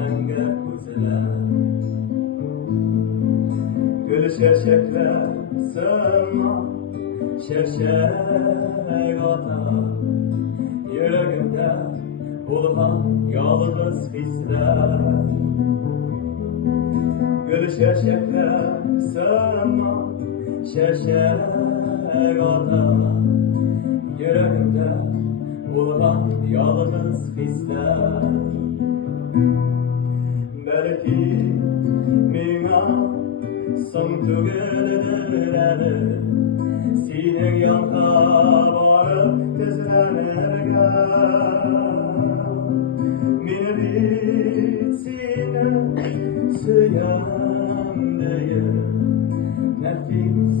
renge ko'zlar. Gül şerşekler sığınma, şerşek atar. Yüreğimde bulgan yalnız hisler. Gül şerşekler sığınma, şerşek atar. Yüreğimde bulgan yalnız hisler. Belki mina son tügelidir eli, senin yanına varıp tezlenirken. Meni bitsine söyleyen değil, nefis